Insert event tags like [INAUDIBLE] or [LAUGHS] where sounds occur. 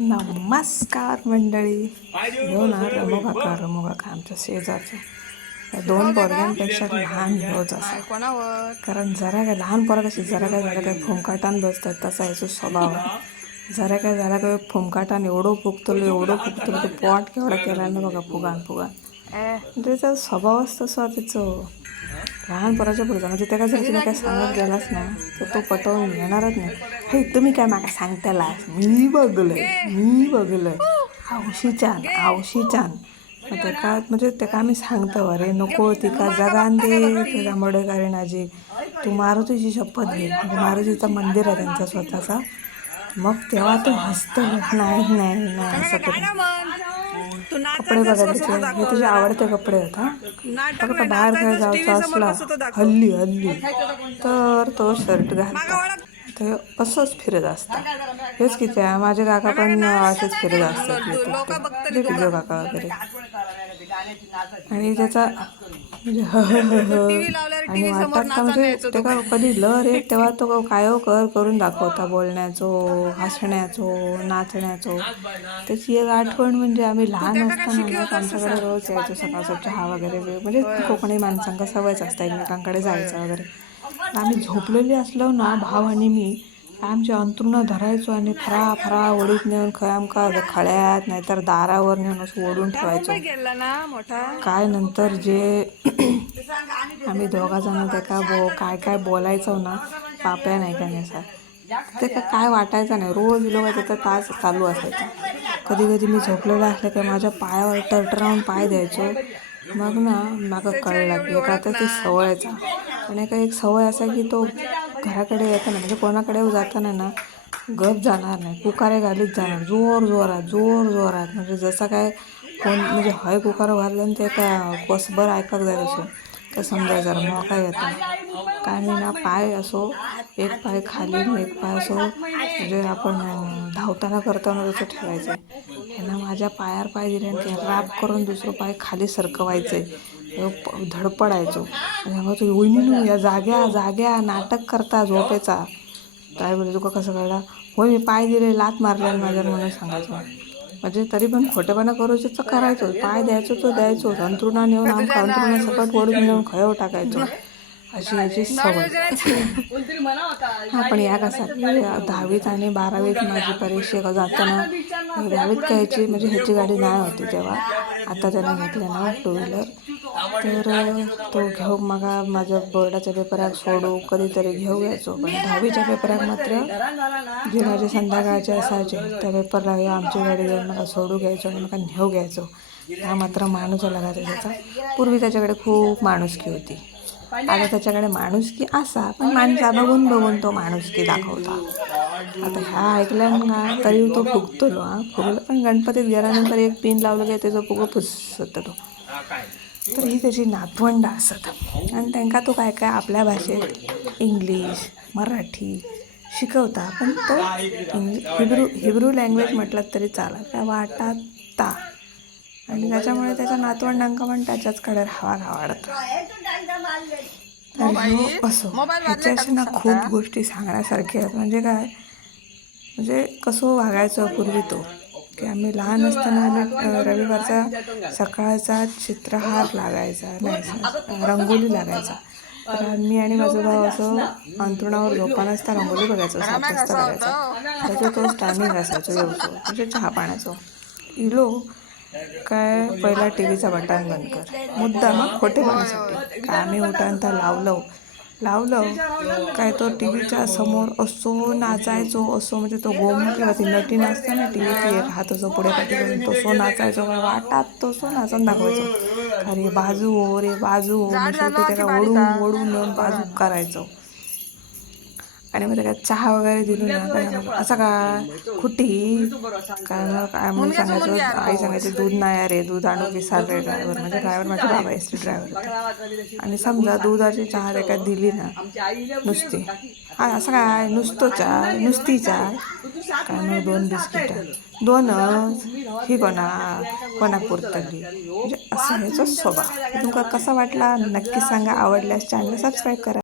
नमस्कार मंडळी. घेऊ ना रमो काका रमो काका आमच्या शेजारचे त्या दोन पोरग्यांपेक्षा लहान ह्योच असा. कारण जरा काय लहान पोरं कशी जरा काय झालं काय फुमकाटान बसतात तसा याचा स्वभाव. आहे जरा काय झाला काय फुमकाटान एवढं फुगतलो एवढं फुगतलो ते पोट केवढं केला ना बघा फुगान फुगान. त्याचा स्वभावच तसा त्याचं लहान पोराच्या पुढचा म्हणजे त्याला जर तुम्ही काय सांगत गेलास ना तर तो पटवून घेणारच नाही हे तुम्ही काय माका सांगतालास मी बघलंय मी आवशीच्यान आवशीच्यान मग तेका म्हणजे तेका आम्ही सांगतो अरे नको तिका जगान दे त्याला मडे नाजी तू मारुतीची शपथ घे म्हणजे मारुतीचं मंदिर आहे त्यांचा स्वतःचा मग तेव्हा तो हसतो नाही नाही नाही असं करून कपडे बघा त्याचे हे तुझे आवडते कपडे हा फक्त बाहेर खेळ जायचा असला हल्ली हल्ली. तर तो शर्ट घालतो. ते असंच फिरत असतात हेच किती आहे माझे काका पण असेच फिरत असतात तुझे काका वगैरे. आणि त्याचा. [LAUGHS] आणि वाटतात का म्हणजे ते का कधी लर येत तेव्हा तो कायो कर करून दाखवता बोलण्याचो हसण्याचो नाचण्याचो. त्याची एक आठवण म्हणजे आम्ही लहान असताना आमच्याकडे रोज यायचो सकाळचा चहा वगैरे म्हणजे कोकणी माणसांका सवयच असतं एकमेकांकडे जायचं वगैरे. आम्ही झोपलेली असलो ना भाव आणि मी आमचे अंतरुणं धरायचो आणि फरा फरा ओढीत नेऊन खय आमका खळ्यात नाहीतर दारावर नेऊन असं ओढून ठेवायचो. काय नंतर जे [CLEARS THROAT] आम्ही दोघा जण त्याका बो काय काय बोलायचो ना पाप्या नाही का नाही ते का काय वाटायचं नाही. रोज लोक त्याचा तास चालू असायचा. कधी कधी मी झोपलेला असलं की माझ्या पायावर टरटरावून पाय द्यायचो. मग ना मला कळलं की आता ती सवयचा आणि काही एक सवय असा की तो घराकडे येताना म्हणजे कोणाकडे जाताना ना गप जाणार नाही कुकारे घालीत जाणार जोर जोरात जोर जोरात. म्हणजे जसा काय कोण म्हणजे हय कुकार घाललं आणि ते काय कसभर ऐकत जाय असो तर समजायचं जरा मोका येतो. काय मी ना पाय असो एक पाय खाली एक पाय असो म्हणजे आपण धावताना करताना तसं ठेवायचं ह्यानं माझ्या पायावर पाय दिले आणि ते राब करून दुसरं पाय खाली सरकवायचं आहे धडपडायचो आणि मग वहिनी या जाग्या जाग्या नाटक करता झोपेचा. काय बोलले तुका कसं कळला? होय मी पाय दिले लात मारल्या माझ्या म्हणून सांगायचं म्हणजे तरी पण खोटेपणा करूच तर करायचो. पाय द्यायचो तो द्यायचो. अंतरुणा नेऊन आमका अंतरुणा सकट ओढून नेऊन खयव टाकायचो. अशी याची सवय. हा पण या कसा दहावीत आणि बारावीत माझी परीक्षा जाताना दहावीत घ्यायची ह्याची म्हणजे ह्याची गाडी नाही होती तेव्हा. आता त्यानं घेतलं ना टू व्हीलर. तर तो घेऊ मगा माझ्या बोर्डाच्या पेपराक सोडू कधीतरी घेऊ यायचो. पण दहावीच्या पेपराक मात्र जे माझे संध्याकाळचे असायचे त्या पेपरला ह्यो आमची गाडी घेऊन मला सोडू घ्यायचो आणि मला नेऊ घ्यायचो. हा मात्र माणूस लागायचा त्याचा. पूर्वी त्याच्याकडे खूप माणुसकी होती. आता त्याच्याकडे माणुसकी असा पण माणसा बघून बघून तो माणुसकी दाखवता. आता ह्या ऐकल्यान ना तरी तो फुगतो हा फुगला पण गणपतीत गेल्यानंतर एक पिन लावलं की त्याचं फुगं फुसतो तो. तर ही त्याची नातवंड असत. आणि त्यांना तो काय काय आपल्या भाषेत इंग्लिश मराठी शिकवता पण तो हिब्रू हिब्रू लँग्वेज म्हटलं तरी चालत. त्या वाटात. ता आणि त्याच्यामुळे त्याच्या नातवंडांका पण त्याच्याचकडे राहावा आवडतं तर ह्यो असो ह्याच्याशी ना खूप गोष्टी सांगण्यासारख्या आहेत. म्हणजे काय? म्हणजे कसं वागायचं पूर्वी तो? की आम्ही लहान असताना रविवारचा सकाळचा चित्रहार लागायचा नाही रंगोली लागायचा. तर मी आणि माझा भाऊ असं अंथरुणावर झोपान असता रंगोली बघायचो सात वाजता बघायचा. त्याचा तो स्टँडिंग असायचो येऊचो म्हणजे चहा पाण्याचो. इलो काय पहिला टी व्हीचा बटन बंद कर. मुद्दा मग खोटेपणासाठी काय आम्ही उठान तर लावलं लावलं. काय तो टी व्हीच्या समोर असो नाचायचो असो म्हणजे तो गोम किंवा ती नटी नाचते ना टी व्ही राहत हात असो पुढे पाठी करून तो सो नाचायचो वाटात तो सो नाचून दाखवायचो. अरे बाजू हो रे बाजू हो मग शेवटी त्याला ओढून ओढून नेऊन बाजू करायचो. आणि मग त्याला चहा वगैरे दिली ना काय असं काय खुटी काय काय म्हणून सांगायचं आई सांगायची दूध नाही रे दूध आणू विसार रे ड्रायव्हर म्हणजे ड्रायव्हर माझे बाबा एस टी ड्रायव्हर. आणि समजा दुधाची चहा त्याला दिली ना नुसती. हा असं काय नुसतं चाय नुसती चाय काय मग दोन बिस्किट? दोनच ही कोणा कोणाक पुरतली म्हणजे असं ह्याचा स्वभाव. तुमका कसा वाटला? नक्की सांगा. आवडल्यास चॅनल सबस्क्राईब करा.